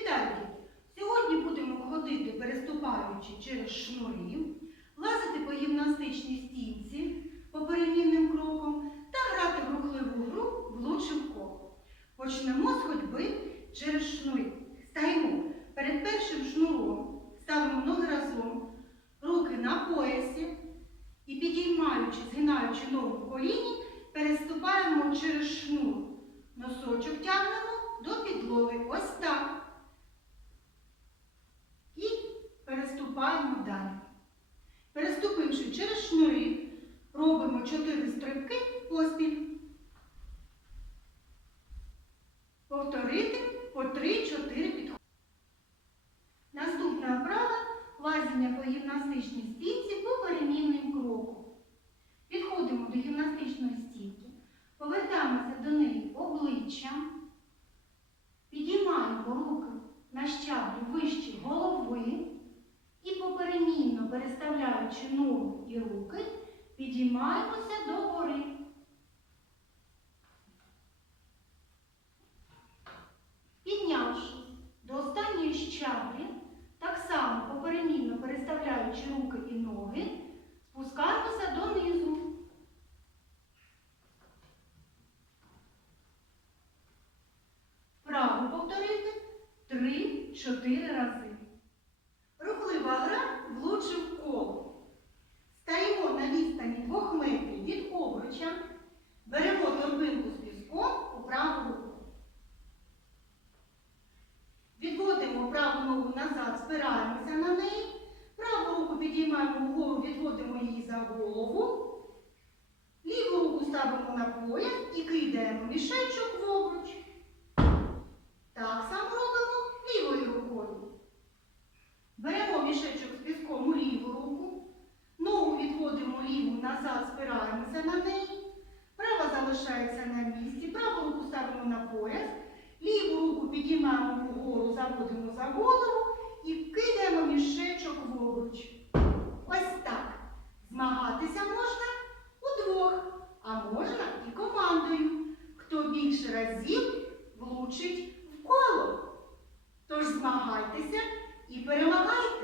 Вітаю! Сьогодні будемо ходити, переступаючи через шнури, лазити по гімнастичній стінці поперемінним кроком та грати в рухливу гру в коло. Почнемо з ходьби через шнури. Стаємо перед першим шнуром, ставимо ноги разом, руки на поясі і підіймаючи, згинаючи ногу в коліні, переступаємо через шнур. Носочок тягнемо до підлоги. Ось так. І переступаємо далі. Переступивши через шнури, робимо 4 стрибки поспіль. Повторити по 3-4 підходи. Наступна вправа лазіння по гімнастичній стінці по перемінним кроком. Підходимо до гімнастичної стінки, повертаємося до неї обличчям, підіймаємо руки на щаблю вище голови і поперемінно переставляючи ногу і руки, підіймаємося до гори. Піднявшись до останньої щаблі, так само поперемінно переставляючи руки і ноги, спускаємося донизу. Вправо повторити 3-4 рази. Рухлива гра влучив коло. Стаємо на відстані 2 метрів від обруча, беремо торбинку з піском у праву руку. Відводимо праву ногу назад, спираємося на неї. Праву руку підіймаємо вгору, відводимо її за голову. Ліву руку ставимо на пояс і кидаємо мішечок в обруч. Так само робимо лівою рукою. Беремо мішечок з піском у ліву руку. Ногу відводимо ліву назад, спираємося на неї. Права залишається на місці. Праву руку на пояс. Ліву руку підіймаємо вгору, заводимо за голову і кидаємо мішечок в обруч. Ось так. Змагатися можна удвох, а можна і командою. Хто більше разів влучить в коло. Тож змагайтеся і перемагайте.